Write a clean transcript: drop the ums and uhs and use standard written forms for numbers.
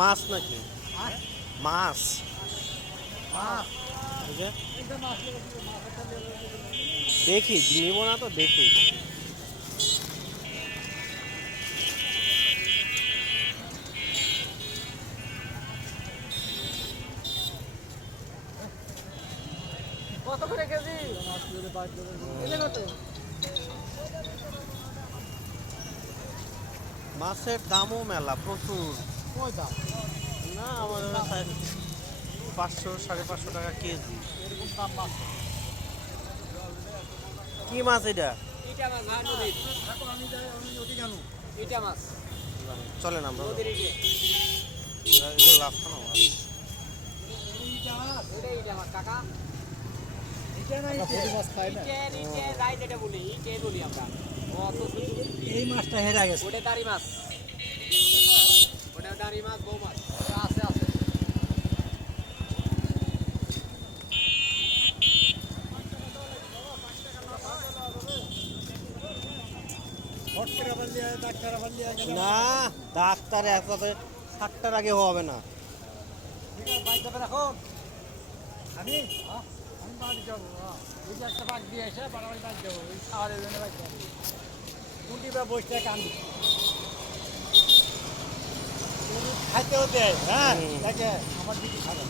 মাছ নাকি? মাছ এই যে দেখি, নিব না তো দেখি। কত করে কেজি? মাছের দামও মেলা প্রচুর। কই দাম? না আমাদের 500 550 টাকা কেজি। এরকম দাম মাছ। কি মাছ এটা? ইটা মাছ ভাই নদীর। এখন আমি যাই আমি নদী জানো। ইটা মাছ চলেন আমরা নদীর ইটে। এগুলো লাফানো মাছ। ইটা মাছ। ইটা মাছ কাকা। ইটা না ইটা। মাছ খাই না। ইটে রাই যেটা বলি, ইটে বলি আমরা। অত এই মাছটা হেরা গেছে। ওটা দাড়ি মাছ। ওটা দাড়ি মাছ, বউ মাছ। আছে আছে। না ডাক্তার একসাথে 7টার আগে হবে না। আমি আমি বাড়ি যাবো এই যে একটা বাঘ দিয়ে এসে বাড়াবাড়ি বাড়ি যাবো ওই খাওয়ারের জন্য বাড়ি যাবো কুটি বা বসতে কান্দি খাইতেও দেয় হ্যাঁ দেখে আমার দিকে খাবে